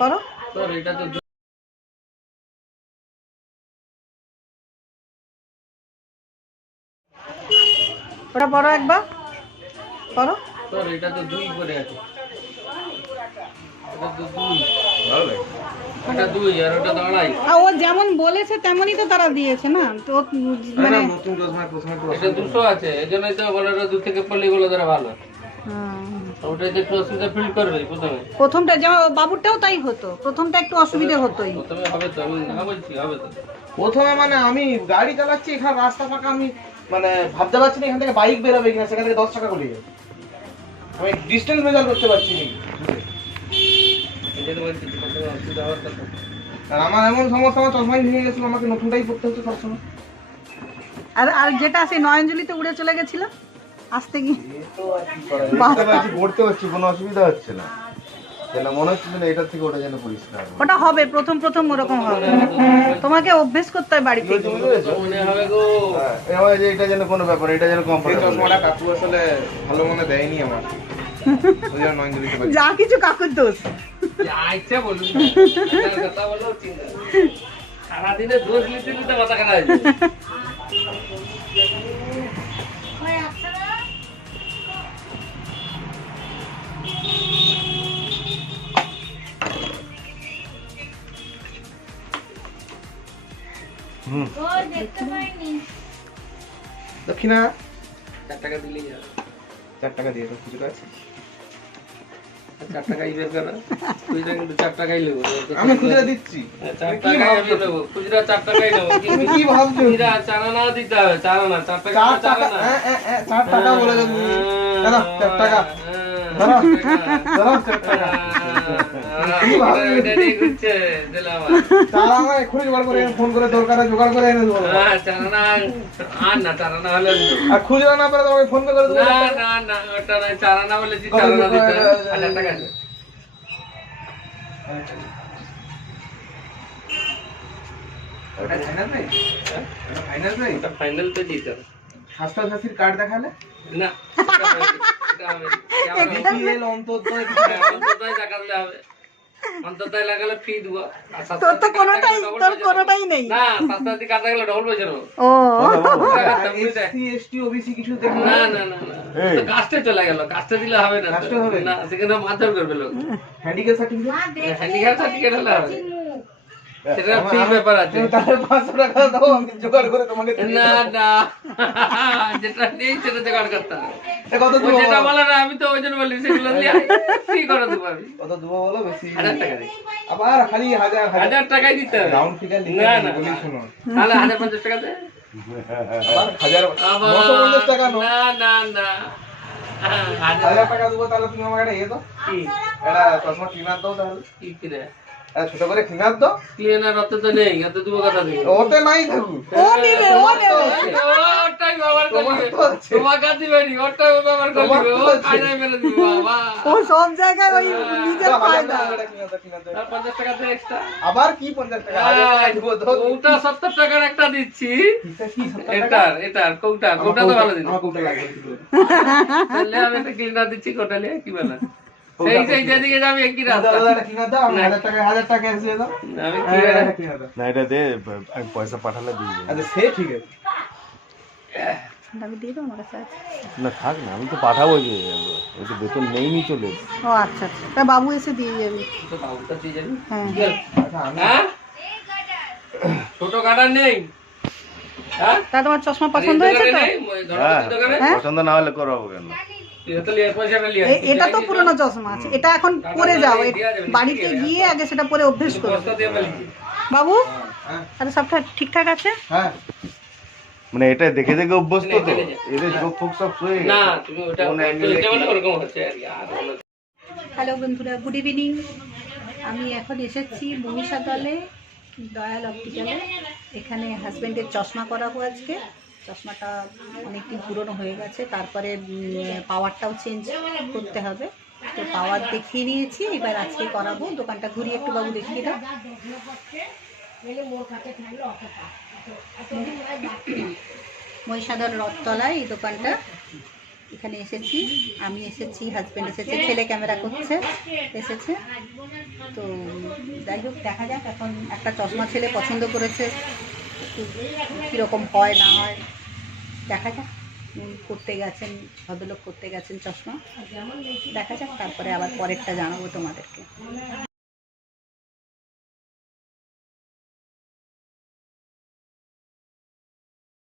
করো। এটা তো ওটা পড়ো একবার, করো। এটা তো 2 করে আছে। এটা তো 2, এটা 2 আর ওটা তো 2.5। ও যেমন বলেছে তেমনই তো তারা দিয়েছে না তো, মানে নতুন চশমা প্রথমে তো এটা 200 আছে, এজন্যই তো বলে ওটা 2 থেকে পড়লে গুলো ধরে ভালো। ওটাই একটু অসুবিধা ফিল করবে প্রথমটা যেমন বাবুরটাও তাই হতো, প্রথমটা একটু অসুবিধা হতোই। প্রথমে হবে তো, আমি না বলছি হবে তো। প্রথমে মানে আমি গাড়ি চালাচ্ছি, এখানে রাস্তা ফাঁকা, আমি মানে ভাবতে পারছি না এখান থেকে বাইক বেরোবে কিনা, সেখান থেকে 10 টাকা করে যাবে। আমি ডিস্টেন্স মেজার করতে পারছি না। এজন্য বলছি প্রথমে অসুবিধা হওয়ার কথা। আর আমার এমন সমস্যা, আমার চশমাই ভেঙে গেছিল, আমাকে নতুনটাই পড়তে হচ্ছে সবসময়। আর যেটা সেই নয়নজলিতে উড়ে চলে গেছিল আসতে গিয়ে, পড়তে পারছি, কোনো অসুবিধা হচ্ছে না, যেন মনে হচ্ছে না এটার থেকে ওটা যেন পরিষ্কার। ওটা হবে প্রথম প্রথম ওরকম হবে, তোমাকে অভ্যেস করতে হয় বাড়িতে। মনে হবে গো এবার যে এটা যেন কোনো ব্যাপার, এটা যেন এই কমফোর্টেবল। চশমাটা কাকু আসলে ভালো মনে দেয়নি আমার, ওই জন্য নয়নজলিতে পাচ্ছি। যা কিছু কাকুর দোষ। আচ্ছা বলুন কথা বলো, চিন্তা সারাদিনে দোষ নিতে নিতে মাথা খারাপ হয়ে যায়। দক্ষিণা 4 টাকা দিলেই যাবে। 4 টাকা দিয়ে তো খুচরো আছে। 4 টাকাই বের করো, খুচরা কিন্তু 4 টাকাই নেবো। আমি খুচরা দিচ্ছি। 4 টাকাই আমি নেবো, খুচরা 4 টাকাই নেবো। তুমি কি ভাবছো? খুচরা চারানা দিতে হবে, চারানা 4 টাকা। 4 টাকা, 4 টাকা বলে দেবো। দাদা 4 টাকা, দাদা দাদা 4 টাকা। কি ভাবছো? এটা দিয়ে ঘুরছে দিলাম। তারা আমার এক্ষুনি জোগাড় করে ফোন করে দরকারে জোগাড় করে এনে দেবো। চারানা আর না, চারানা হলে আর খুচরা না পেলে তোমাকে ফোন করে দেবো। না না না, ওটা না, চারানা বলেছি, চারানা দিতে হবে। 1000 টাকা আছে। ওটা ফাইনাল নাই? ওটা ফাইনাল নাই? ওটা ফাইনাল তো দিতে হবে। স্বাস্থ্য সাথীর কার্ড দেখালে? না, এটা হবে। বিপিএল অন্তর্দয় অন্তর্দয় দেখালে হবে। অন্তর্দয় লাগালে ফ্রি দিব। আর তোর তো কোনোটাই নেই। না, স্বাস্থ্যসাথী কার্ড লাগালে ডবল পয়সা নেবো। ও এসসি এসটি ওবিসি কিছু দেখো না না না না, তো কাস্টে চলে গেল, কাস্টে দিলে হবে না। কাস্টে হবে না, সেখানে মারধর করবে লোক। Handicap certificate? হ্যান্ডিক্যাপ সার্টিফিকেট হলে হবে, সেটা ফ্রি ব্যাপার আছে। তাহলে 500 টাকা দাও, আমি জোগাড় করে তোমাকে দিয়ে না দেবো। না, যেটা নেই সেটা জোগাড় করতে হবে। কত ও দেবো যেটা বলো? বলে না, আমি তো ওই জন্য বলি সেগুলো নিয়ে ফ্রি করে দেবো আমি। কত দেবো বলো? বেশি 1000 টাকা দিই। আবার খালি 1000 টাকাই দিতে হবে। রাউন্ড ফিগার লিখে না না, বলি শোনো। তাহলে 1050 টাকা দে। আবার 950 টাকা নো। না না না, 1000 টাকা দেবো, তাহলে তুমি আমাকে একটা দাও, কি এটা চশমা ক্লিনার দাও। তাহলে কি কিরে ছোট করে ক্লিনার দাও। ক্লিয়ার অত তো নেই, অত দিব কথা দিই। ওতে নাই থাকুক। ও নেবে, ও নেবে। ওটাই ব্যবহার করবে, তোমার তো আছে। তোমাকে দিবে নি, ওটাই ব্যবহার করবে। তোমার তো ও আছে। কানাই মেরে দিবে বাবা। ও সব জায়গায় ওই নিজের ফায়দা। আর 50 টাকা দে এক্সট্রা। আবার কি 50 টাকা? 1000 টাকা দেবো, দাও। ওটা 70 টাকার একটা দিচ্ছি। কি 70 টাকা? এটার কৌটা তো ভালো দিন। আমার কোটা লাগবে। তাহলে আমি একটা ক্লিনার দিচ্ছি, কোটা নিয়ে কি বলে সেই যেদিকে যাবি একই রাস্তা। দাও, একটা ক্লিনার দাও, আমি 1000 টাকা এসে দাও। আমি একটা ক্লিনার দাও। না এটা দে, আমি পয়সা পাঠালে দিয়ে দেবো। আচ্ছা সে ঠিক আছে। আমি দিয়ে দেবো, আমার কাছে আছে। না থাক না, আমি তো পাঠাবো, যে ওই তো বেতন নেই চলে এসেছি। ও আচ্ছা আচ্ছা, তা বাবু এসে দিয়ে যাবে। তো বাবুটা দিয়ে যাবি। হ্যাঁ কি হলো? আচ্ছা আমি হ্যাঁ? ছোট কাটার নেই? হ্যাঁ? তা তোমার চশমা পছন্দ হয়েছে তো? নেই? ওই হ্যাঁ, গণপতির দোকানে? পছন্দ না হলে করবো কেন? তুই তো পয়সাটা নিয়ে এটা তো পুরনো চশমা আছে, এটা এখন পরে যাও, বাড়িতে গিয়ে আগে সেটা পরে অভ্যেস করো। বস্তা দিয়ে ফেলেছি। বাবু হ্যাঁ আরে সবটা ঠিকঠাক আছে? হ্যাঁ মানে এটা দেখে দেখে অভ্যস্ত তো, টেনে যা। এদের চোখ ফোক সব শুয়ে না, গেছে। তুমি ওটা কোন angle এ এটা মানে কি? ওরকম হচ্ছে আর কি, আর হলো না। হ্যালো বন্ধুরা, গুড ইভিনিং। আমি এখন এসেছি মহিষাদলে দয়াল অপটিক্যালে। এখানে হাজব্যান্ডের চশমা করাবো আজকে। চশমাটা অনেকদিন পুরনো হয়ে গেছে, তারপরে পাওয়ারটাও চেঞ্জ করতে হবে। তো পাওয়ার দেখিয়ে নিয়েছি, এবার আজকে করাবো। দোকানটা ঘুরিয়ে একটু বাবু দেখিয়ে দাও। মহিষাদল রথতলায় এই দোকানটা। এখানে এসেছি, আমি এসেছি, হাজব্যান্ড এসেছে, ছেলে ক্যামেরা করছে এসেছে। তো যাই হোক, দেখা যাক। এখন একটা চশমা ছেলে পছন্দ করেছে, একটু কীরকম হয় না হয় দেখা যাক। করতে গেছেন, ভদ্রলোক করতে গেছেন চশমা, দেখা যাক, তারপরে আবার পরেরটা জানাবো তোমাদেরকে।